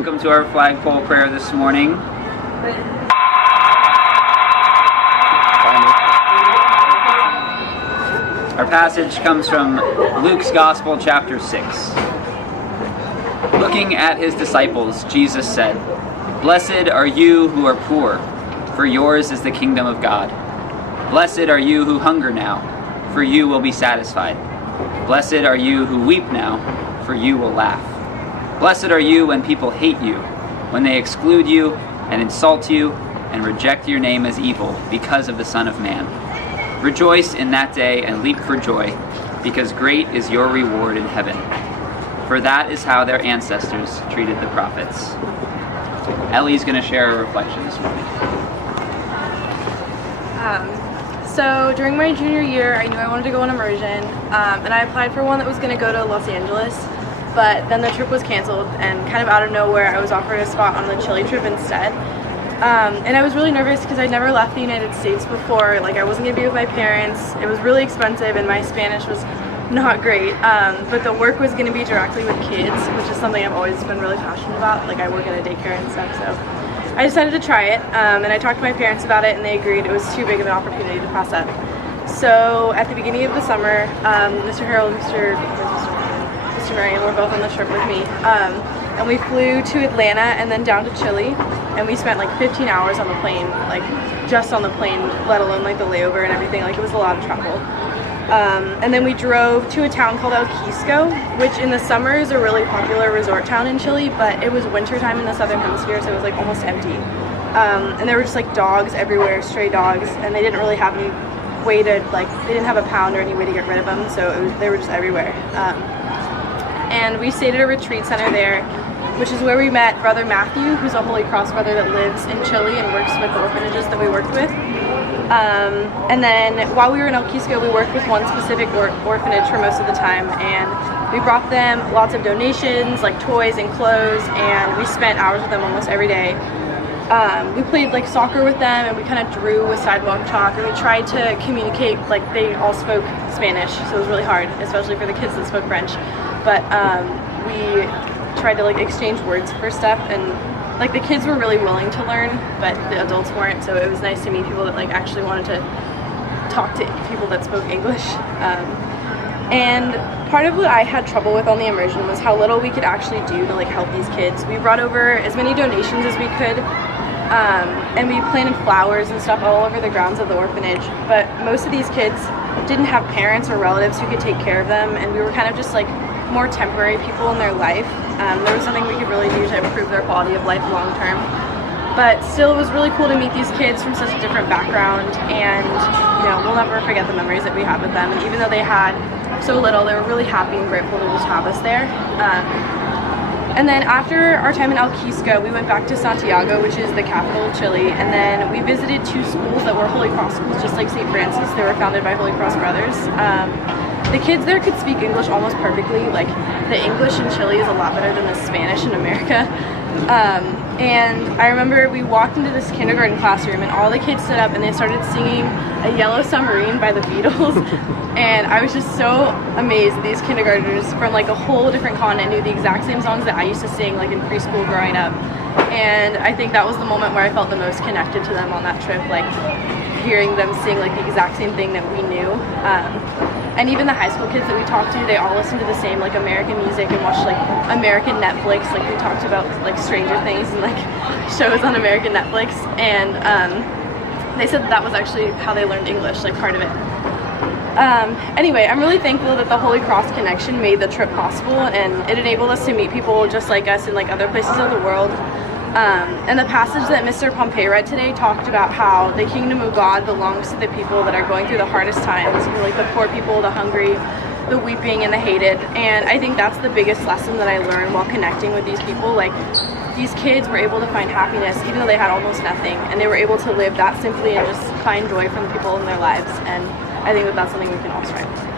Welcome to our flagpole prayer this morning. Our passage comes from Luke's Gospel, chapter 6. Looking at his disciples, Jesus said, "Blessed are you who are poor, for yours is the kingdom of God. Blessed are you who hunger now, for you will be satisfied. Blessed are you who weep now, for you will laugh. Blessed are you when people hate you, when they exclude you and insult you and reject your name as evil because of the Son of Man. Rejoice in that day and leap for joy, because great is your reward in heaven. For that is how their ancestors treated the prophets." Ellie's going to share a reflection this morning. So during my junior year, I knew I wanted to go on immersion, and I applied for one that was going to go to Los Angeles, but then the trip was canceled, and kind of out of nowhere, I was offered a spot on the Chile trip instead. And I was really nervous because I'd never left the United States before. Like, I wasn't going to be with my parents. It was really expensive, and my Spanish was not great, but the work was going to be directly with kids, which is something I've always been really passionate about. Like, I work in a daycare and stuff, so I decided to try it, and I talked to my parents about it, and they agreed it was too big of an opportunity to pass up. So at the beginning of the summer, Mr. Harold and Mr. Marion were both on the trip with me, and we flew to Atlanta and then down to Chile, and we spent like 15 hours on the plane, like just on the plane, let alone like the layover and everything. Like, it was a lot of travel. And then we drove to a town called El Quisco, which in the summer is a really popular resort town in Chile, but it was wintertime in the southern hemisphere, so it was like almost empty. And there were just like dogs everywhere, stray dogs, and they didn't really have any way to, like, they didn't have a pound or any way to get rid of them, so they were just everywhere. And we stayed at a retreat center there, which is where we met Brother Matthew, who's a Holy Cross brother that lives in Chile and works with the orphanages that we worked with. And then while we were in El Quisco, we worked with one specific orphanage for most of the time, and we brought them lots of donations, like toys and clothes, and we spent hours with them almost every day. We played like soccer with them, and we kind of drew with sidewalk chalk, and we tried to communicate. Like, they all spoke Spanish, so it was really hard, especially for the kids that spoke French. But we tried to like exchange words for stuff, and like the kids were really willing to learn, but the adults weren't, so it was nice to meet people that like actually wanted to talk to people that spoke English. And part of what I had trouble with on the immersion was how little we could actually do to like help these kids. We brought over as many donations as we could, and we planted flowers and stuff all over the grounds of the orphanage, but most of these kids didn't have parents or relatives who could take care of them, and we were kind of just like more temporary people in their life. There was something we could really do to improve their quality of life long term. But still, it was really cool to meet these kids from such a different background, and we'll never forget the memories that we had with them. And even though they had so little, they were really happy and grateful to just have us there. And then after our time in El Quisco, we went back to Santiago, which is the capital of Chile, and then we visited two schools that were Holy Cross schools, just like St. Francis. They were founded by Holy Cross brothers. The kids there could speak English almost perfectly. Like, the English in Chile is a lot better than the Spanish in America. And I remember we walked into this kindergarten classroom, and all the kids stood up and they started singing A Yellow Submarine by the Beatles. And I was just so amazed that these kindergartners from like a whole different continent knew the exact same songs that I used to sing like in preschool growing up. And I think that was the moment where I felt the most connected to them on that trip, like hearing them sing like the exact same thing that we knew. And even the high school kids that we talked to, they all listened to the same like American music and watched like American Netflix. Like, we talked about like Stranger Things and like shows on American Netflix, and they said that was actually how they learned English, like part of it. Anyway, I'm really thankful that the Holy Cross connection made the trip possible, and it enabled us to meet people just like us in like other places of the world. And the passage that Mr. Pompey read today talked about how the kingdom of God belongs to the people that are going through the hardest times, like the poor people, the hungry, the weeping, and the hated. And I think that's the biggest lesson that I learned while connecting with these people. Like, these kids were able to find happiness even though they had almost nothing, and they were able to live that simply and just find joy from the people in their lives. And I think that that's something we can all strive for.